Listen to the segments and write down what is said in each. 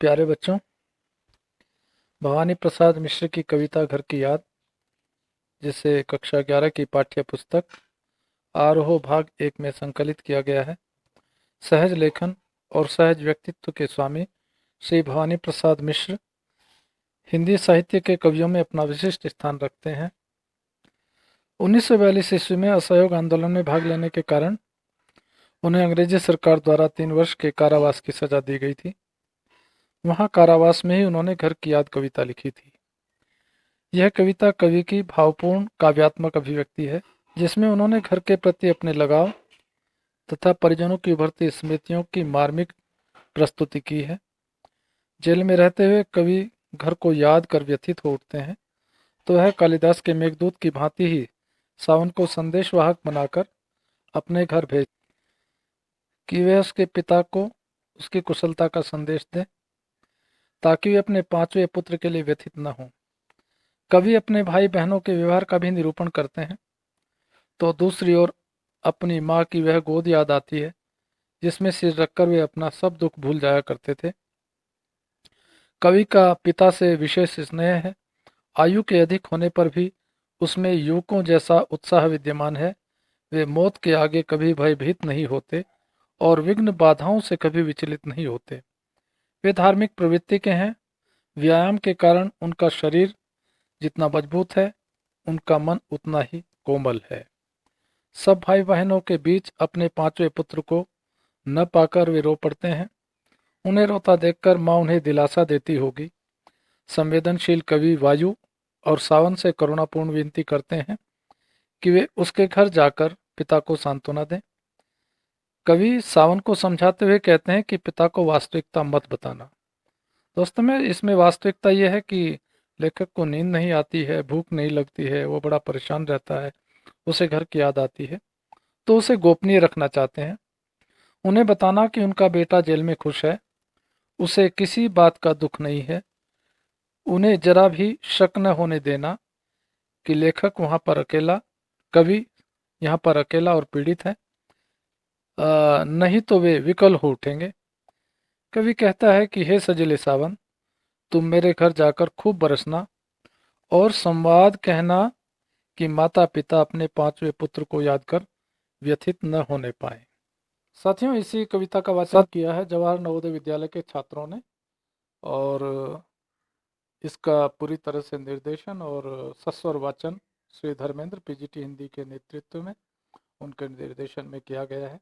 प्यारे बच्चों, भवानी प्रसाद मिश्र की कविता घर की याद, जिसे कक्षा 11 की पाठ्य पुस्तक आरोह भाग 1 में संकलित किया गया है। सहज लेखन और सहज व्यक्तित्व के स्वामी श्री भवानी प्रसाद मिश्र हिंदी साहित्य के कवियों में अपना विशिष्ट स्थान रखते हैं। 1942 ईस्वी में असहयोग आंदोलन में भाग लेने के कारण उन्हें अंग्रेजी सरकार द्वारा 3 वर्ष के कारावास की सजा दी गई थी। वहां कारावास में ही उन्होंने घर की याद कविता लिखी थी। यह कविता कवि की भावपूर्ण काव्यात्मक अभिव्यक्ति है, जिसमें उन्होंने घर के प्रति अपने लगाव तथा परिजनों की उभरती स्मृतियों की मार्मिक प्रस्तुति की है। जेल में रहते हुए कवि घर को याद कर व्यथित हो उठते हैं, तो वह कालिदास के मेघदूत की भांति ही सावन को संदेशवाहक बनाकर अपने घर भेज कि वह उसके पिता को उसकी कुशलता का संदेश दे, ताकि वे अपने 5वें पुत्र के लिए व्यथित न हों। कवि अपने भाई बहनों के व्यवहार का भी निरूपण करते हैं, तो दूसरी ओर अपनी माँ की वह गोद याद आती है, जिसमें सिर रखकर वे अपना सब दुख भूल जाया करते थे। कवि का पिता से विशेष स्नेह है। आयु के अधिक होने पर भी उसमें युवकों जैसा उत्साह विद्यमान है। वे मौत के आगे कभी भयभीत नहीं होते और विघ्न बाधाओं से कभी विचलित नहीं होते। वे धार्मिक प्रवृत्ति के हैं। व्यायाम के कारण उनका शरीर जितना मजबूत है, उनका मन उतना ही कोमल है। सब भाई बहनों के बीच अपने 5वें पुत्र को न पाकर वे रो पड़ते हैं। उन्हें रोता देखकर माँ उन्हें दिलासा देती होगी। संवेदनशील कवि वायु और सावन से करुणापूर्ण विनती करते हैं कि वे उसके घर जाकर पिता को सांत्वना दें। कवि सावन को समझाते हुए कहते हैं कि पिता को वास्तविकता मत बताना। दोस्तों में इसमें वास्तविकता यह है कि लेखक को नींद नहीं आती है, भूख नहीं लगती है, वो बड़ा परेशान रहता है, उसे घर की याद आती है, तो उसे गोपनीय रखना चाहते हैं। उन्हें बताना कि उनका बेटा जेल में खुश है, उसे किसी बात का दुख नहीं है। उन्हें जरा भी शक न होने देना कि लेखक वहाँ पर अकेला, कवि यहाँ पर अकेला और पीड़ित है, नहीं तो वे विकल हो उठेंगे। कवि कहता है कि हे सजिले सावन, तुम मेरे घर जाकर खूब बरसना और संवाद कहना कि माता पिता अपने 5वें पुत्र को याद कर व्यथित न होने पाए। साथियों, इसी कविता का वाचन किया है जवाहर नवोदय विद्यालय के छात्रों ने, और इसका पूरी तरह से निर्देशन और सस्वर वाचन श्री धर्मेंद्र पीजीटी हिंदी के नेतृत्व में उनके निर्देशन में किया गया है।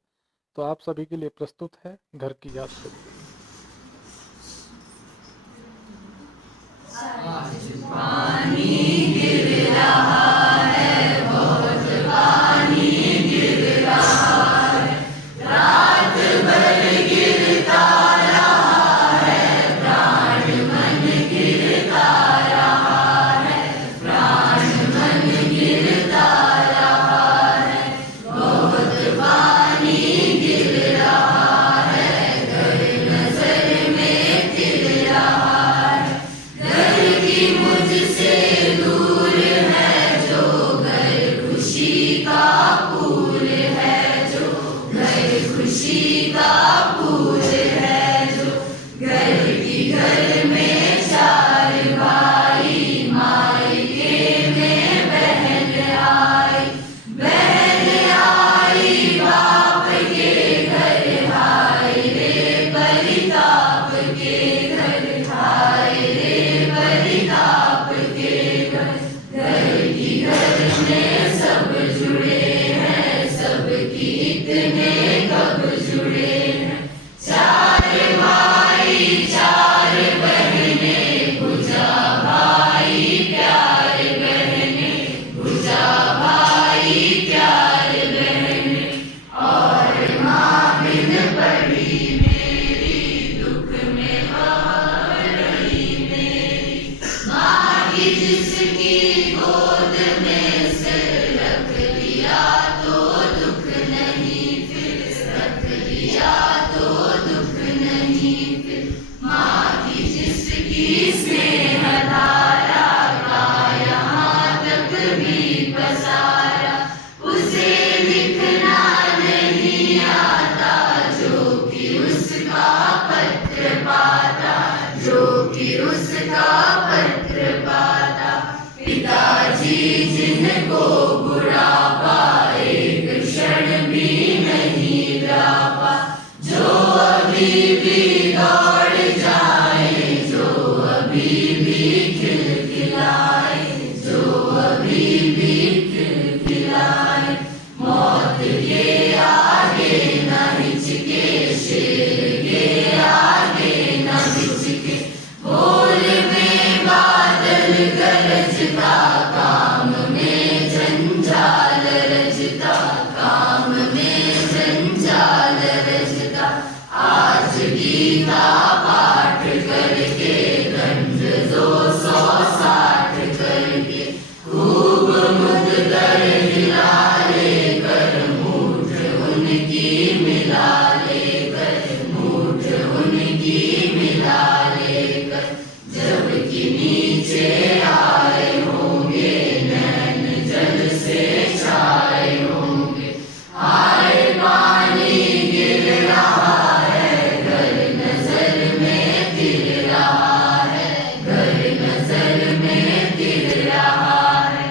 तो आप सभी के लिए प्रस्तुत है घर की याद कविता। आज पानी गिर रहा है, बहुत पानी गिर रहा है, रात भर गिरता रहा है, प्राण मन गिरता रहा है, प्राण मन गिरता रहा है, बहुत पानी गिर रहा है, घर नजर में गिर रहा है, घर की मुझसे दूर है जो, घर खुशी का पूर है जो, घर खुशी का पूर है जो, घर की घर में 4 भाई, मायके में बहन आई, बहन आई बाप के घर, हाय रे परिताप के घर, हाय रे परिताप के घर, घर की घर में सब जुड़े हैं, सबकी इतने कब जुड़े हैं, 4 भाई 4 बहनें, भुजा भाई प्यार बहनें, भुजा भाई प्यार बहनें, और माँ बिन पढ़ी मेरी, दुख में बह रही मेरी, माँ की जिसकी गोद में सिर रख लिया तो दुख नहीं फिर, रख लिया तो दुख नहीं फिर, माँ की जिसकी स्नेह धारा का यहाँ तक भी पसारा, उसे लिखना नहीं आता, जो कि उसका पत्र पाता, फिर उसका पत्र पाता। पिताजी जिनको बुढ़ापा एक क्षण भी नहीं व्यापा, जो अभी भी दौड़ जाए, जो अभी भी खिलखिलाए, जो अभी भी खिलखिलाए। मौत के आगे न हिचके, शेर के आगे न हिचके। भोर में बादल गरजता, काम में जंजाल रचता, काम में जंजाल रचता। आज गीता पाठ करके, दंड 260 करके, खूब मुद्गर हिला लेकर, मूठ उनकी मिला लेकर, मूठ उनकी मिला लेकर। जबकि नीचे आए होंगे, नैन जल से छाए होंगे। हाय पानी गिर रहा है, घर नजर में गिर रहा है, घर नजर में गिर रहा है।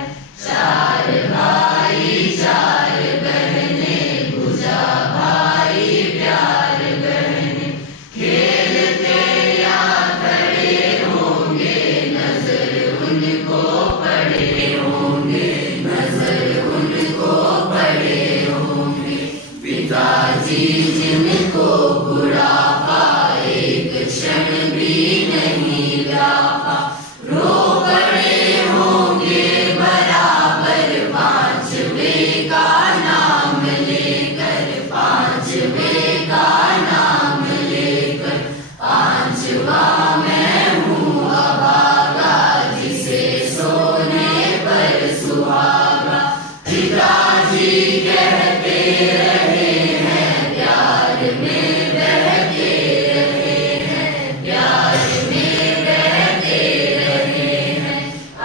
चार भाई चार बहनें, भुजा भाई प्यार बहनें, खेलते या खड़े होंगे, नजर उनको पड़े होंगे, नजर उनको पड़े होंगे। पिताजी जिनको बुढ़ापा एक क्षण भी नहीं व्यापा, रो पड़े होंगे बराबर, पांचवें का नाम लेकर, पांचवें का नाम लेकर। पांचवा मैं हूँ अभागा, जिसे सोने पर सुहागा। पिताजी कहते रहे हैं, प्यार में बहते रहे हैं, प्यार में बहते रहे हैं।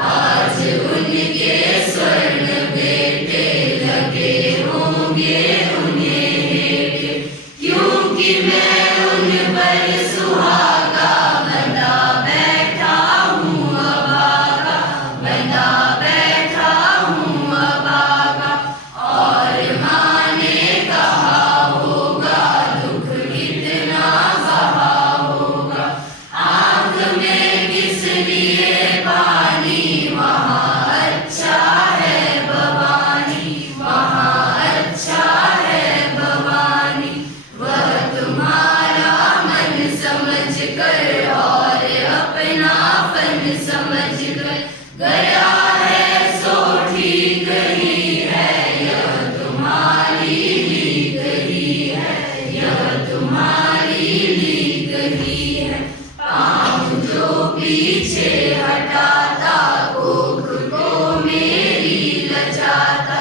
आज उनके स्वर्ण बेटे लगे होंगे उन्हें हेटे, क्योंकि मैं उन पर सुहागा बंधा बैठा हूँ अभागा, बंधा बैठा हूँ अभागा। और माँ ने कहा होगा, दुख कितना सहा होगा। आँख में किस लिए पानी, वहाँ अच्छा है भवानी, वहाँ अच्छा है भवानी। वह तुम्हारा मन समझ कर और अपनापन समझ कर गया है, सो ठीक ही है। यह तुम्हारी लीक ही है, यह तुम्हारी लीक ही है। पाँव जो पीछे हटाता, कोख को मेरी लजाता।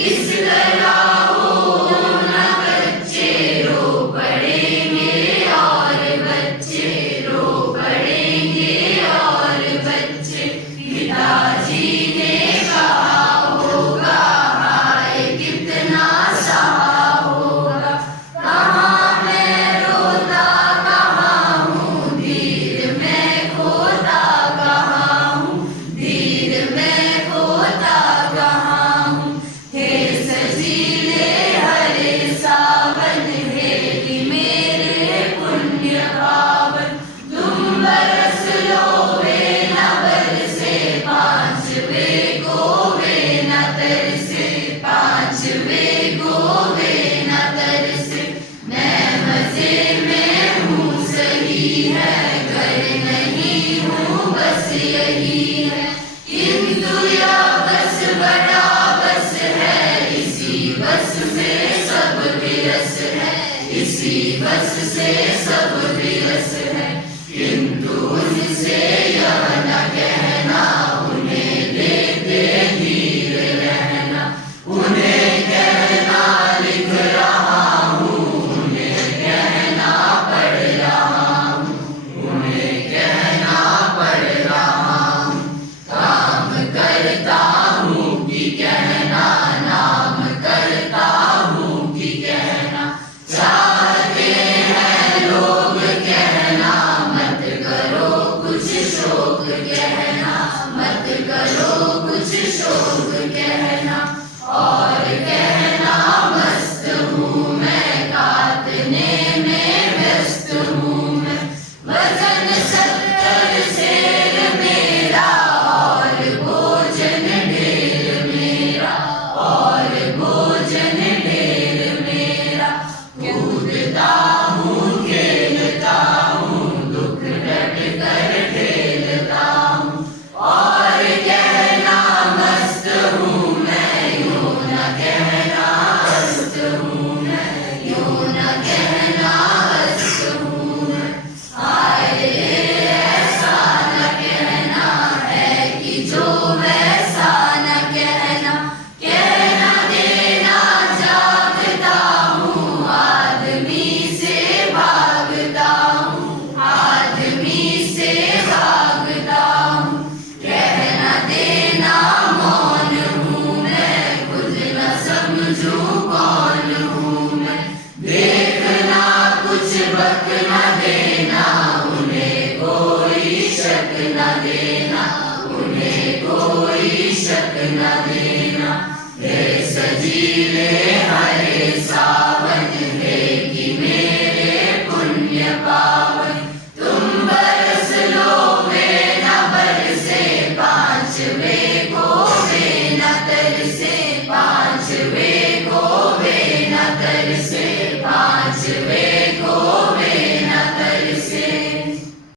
इस तरह हो न बच्चे, रो पड़ेंगे और बच्चे, रो पड़ेंगे और बच्चे। पिताजी ने कहा होगा, हाय कितना सहा होगा। कहाँ मैं रोता कहाँ हूँ, धीर में खोता कहाँ हूँ, धीर में खोता कहाँ हूँ। हे सजीले हरे सावन, हे मेरे पुण्य पावन। तुम बरस लो वे न बरसे, पांचवें को वे न तरसे, पांचवें को वे न तरसे। मैं मजे में हूँ सही है,